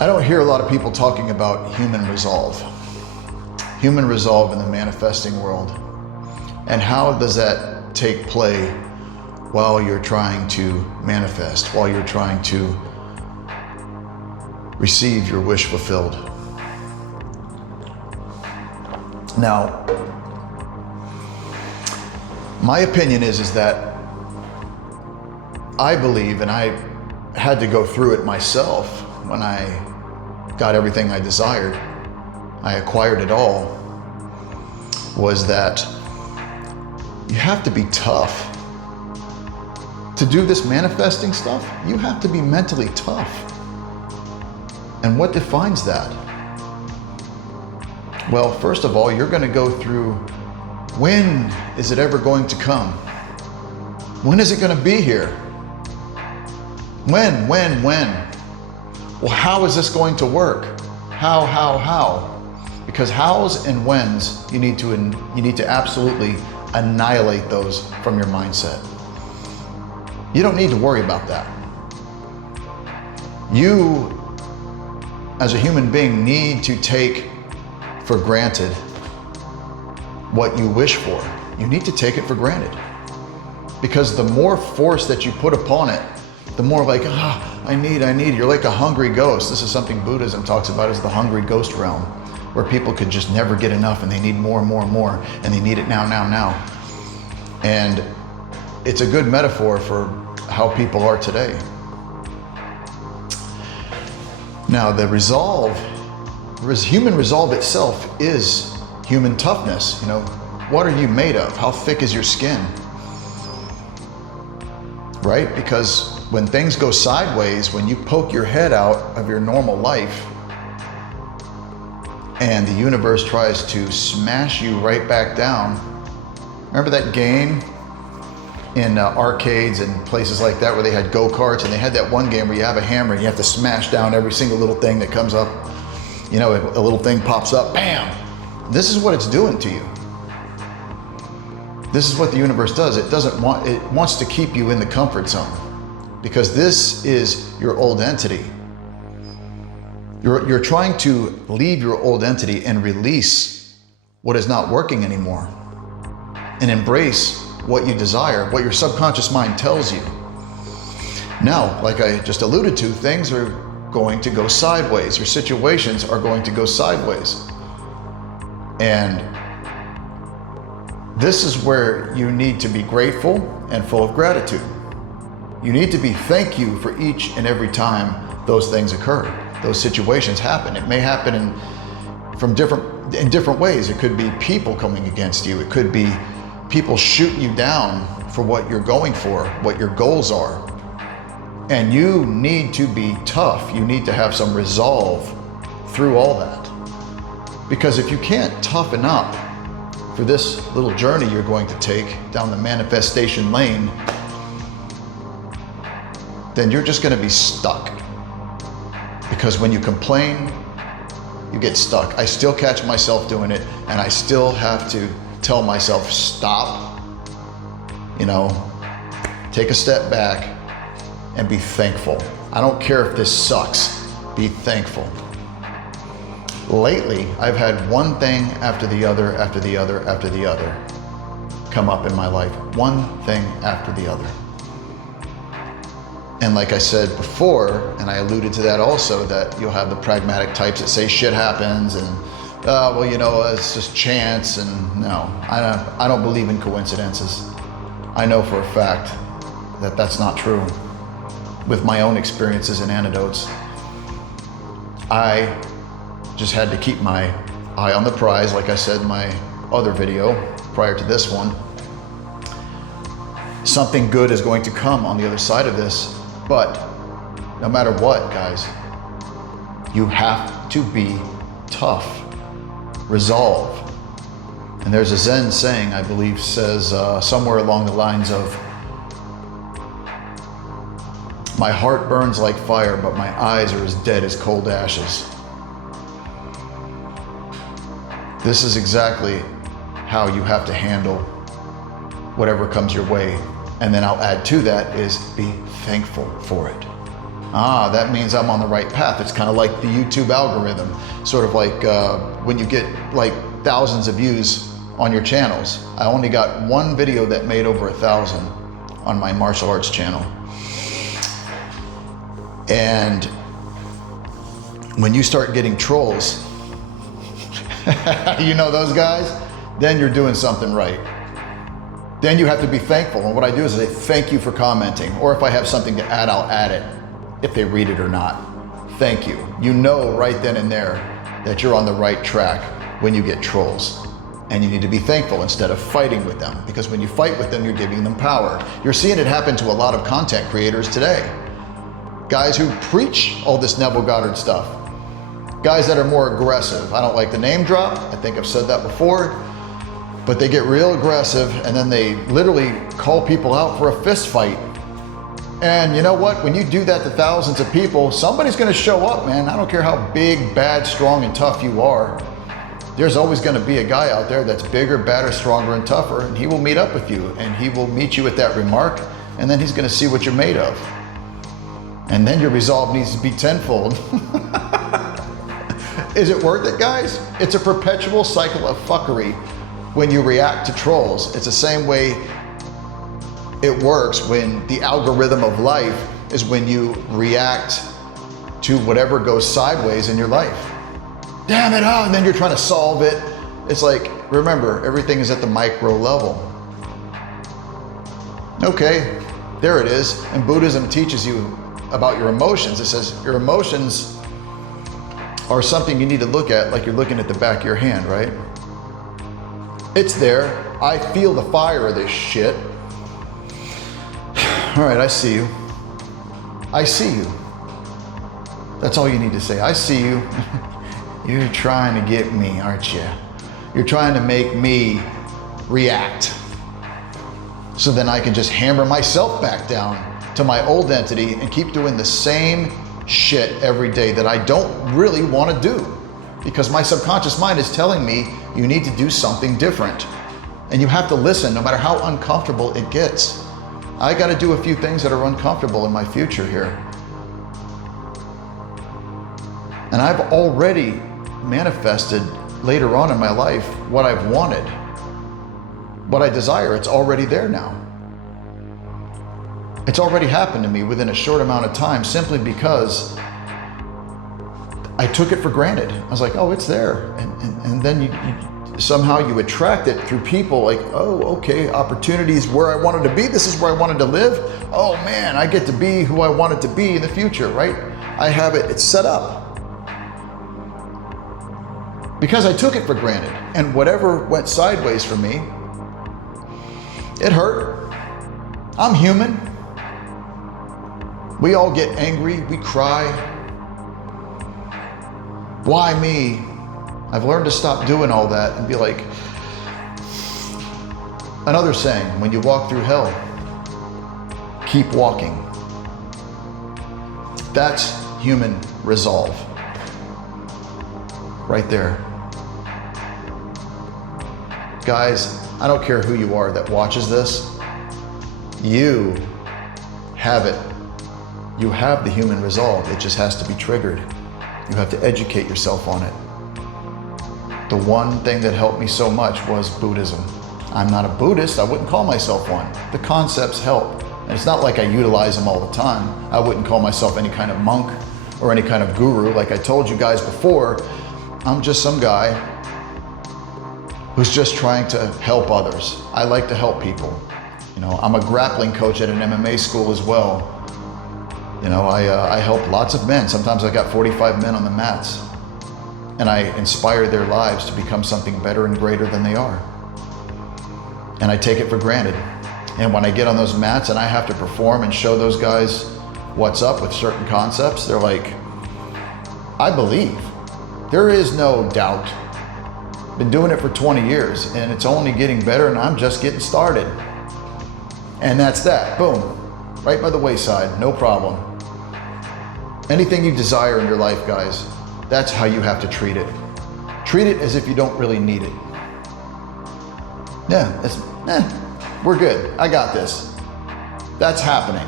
I don't hear a lot of people talking about human resolve in the manifesting world. And how does that take play while you're trying to manifest, while you're trying to receive your wish fulfilled? Now, my opinion is that I believe, and I had to go through it myself when I got everything I desired, I acquired it all, was that you have to be tough. To do this manifesting stuff, you have to be mentally tough. And what defines that? Well, first of all, you're going to go through, when is it ever going to come? When is it going to be here? When? Well, how is this going to work? How? Because hows and whens, you need to absolutely annihilate those from your mindset. You don't need to worry about that. You, as a human being, need to take for granted what you wish for. You need to take it for granted. Because the more force that you put upon it, the more like, I need. You're like a hungry ghost. This is something Buddhism talks about as the hungry ghost realm, where people could just never get enough and they need more and more and more, and they need it now. And it's a good metaphor for how people are today. Now, the human resolve itself is human toughness. What are you made of? How thick is your skin? Right? Because when things go sideways, when you poke your head out of your normal life and the universe tries to smash you right back down. Remember that game in arcades and places like that where they had go-karts, and they had that one game where you have a hammer and you have to smash down every single little thing that comes up. A little thing pops up, bam! This is what it's doing to you. This is what the universe does. It wants to keep you in the comfort zone, because this is your old entity. You're trying to leave your old entity and release what is not working anymore, and embrace what you desire, what your subconscious mind tells you. Now, like I just alluded to, things are going to go sideways. Your situations are going to go sideways. And this is where you need to be grateful and full of gratitude. You need to be thank you for each and every time those things occur, those situations happen. It may happen in different ways. It could be people coming against you. It could be people shooting you down for what you're going for, what your goals are. And you need to be tough. You need to have some resolve through all that. Because if you can't toughen up for this little journey you're going to take down the manifestation lane, then you're just going to be stuck. Because when you complain, you get stuck. I still catch myself doing it, and I still have to tell myself, stop, take a step back and be thankful. I don't care if this sucks, be thankful. Lately, I've had one thing after the other come up in my life. One thing after the other. And like I said before, and I alluded to that also, that you'll have the pragmatic types that say shit happens and, it's just chance. And no, I don't believe in coincidences. I know for a fact that that's not true. With my own experiences and anecdotes, I just had to keep my eye on the prize, like I said in my other video prior to this one. Something good is going to come on the other side of this, but no matter what, guys, you have to be tough. Resolve. And there's a Zen saying, I believe, says somewhere along the lines of, my heart burns like fire, but my eyes are as dead as cold ashes. This is exactly how you have to handle whatever comes your way. And then I'll add to that is be thankful for it. Ah, that means I'm on the right path. It's kind of like the YouTube algorithm, sort of like when you get like thousands of views on your channels. I only got one video that made over 1,000 on my martial arts channel. And when you start getting trolls, you know those guys, then you're doing something right. Then you have to be thankful. And what I do is I say, thank you for commenting. Or if I have something to add, I'll add it, if they read it or not. Thank you. You know right then and there that you're on the right track when you get trolls. And you need to be thankful instead of fighting with them. Because when you fight with them, you're giving them power. You're seeing it happen to a lot of content creators today. Guys who preach all this Neville Goddard stuff. Guys that are more aggressive. I don't like the name drop. I think I've said that before. But they get real aggressive and then they literally call people out for a fist fight. And you know what? When you do that to thousands of people, somebody's gonna show up, man. I don't care how big, bad, strong, and tough you are. There's always gonna be a guy out there that's bigger, badder, stronger, and tougher, and he will meet up with you, and he will meet you at that remark, and then he's gonna see what you're made of. And then your resolve needs to be tenfold. Is it worth it, guys? It's a perpetual cycle of fuckery when you react to trolls. It's the same way it works when the algorithm of life is when you react to whatever goes sideways in your life. Damn it, and then you're trying to solve it. It's like, remember, everything is at the micro level. Okay, there it is. And Buddhism teaches you about your emotions. It says your emotions are something you need to look at like you're looking at the back of your hand, right? It's there. I feel the fire of this shit. All right, I see you. I see you. That's all you need to say. I see you. You're trying to get me, aren't you? You're trying to make me react. So then I can just hammer myself back down to my old entity and keep doing the same shit every day that I don't really want to do. Because my subconscious mind is telling me you need to do something different. And you have to listen no matter how uncomfortable it gets. I got to do a few things that are uncomfortable in my future here. And I've already manifested later on in my life what I've wanted, what I desire. It's already there now. It's already happened to me within a short amount of time simply because I took it for granted. I was like, oh, it's there. And then you somehow you attract it through people like, oh, okay, opportunities where I wanted to be. This is where I wanted to live. Oh man, I get to be who I wanted to be in the future, right? I have it, it's set up. Because I took it for granted. And whatever went sideways for me, it hurt. I'm human. We all get angry, we cry. Why me? I've learned to stop doing all that and be like, another saying, when you walk through hell, keep walking. That's human resolve. Right there. Guys, I don't care who you are that watches this. You have it. You have the human resolve. It just has to be triggered. You have to educate yourself on it. The one thing that helped me so much was Buddhism. I'm not a Buddhist. I wouldn't call myself one. The concepts help. And it's not like I utilize them all the time. I wouldn't call myself any kind of monk or any kind of guru. Like I told you guys before, I'm just some guy who's just trying to help others. I like to help people. You know, I'm a grappling coach at an MMA school as well. You know, I help lots of men. Sometimes I got 45 men on the mats. And I inspire their lives to become something better and greater than they are. And I take it for granted. And when I get on those mats and I have to perform and show those guys what's up with certain concepts, they're like, I believe. There is no doubt. Been doing it for 20 years and it's only getting better and I'm just getting started. And that's that, boom, right by the wayside, no problem. Anything you desire in your life, guys, that's how you have to treat it. Treat it as if you don't really need it. Yeah, we're good. I got this. That's happening.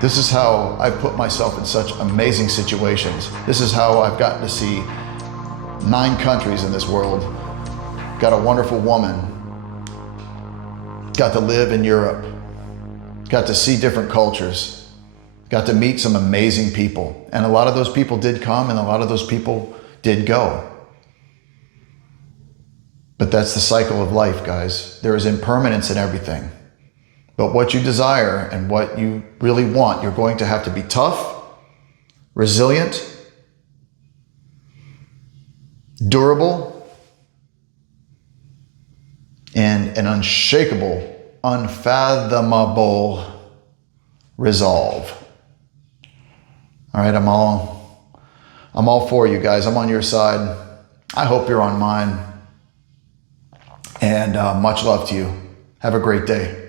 This is how I've put myself in such amazing situations. This is how I've gotten to see 9 countries in this world. Got a wonderful woman. Got to live in Europe. Got to see different cultures. Got to meet some amazing people. And a lot of those people did come and a lot of those people did go. But that's the cycle of life, guys. There is impermanence in everything. But what you desire and what you really want, you're going to have to be tough, resilient, durable, and an unshakable, unfathomable resolve. All right, I'm all for you guys. I'm on your side. I hope you're on mine. And much love to you. Have a great day.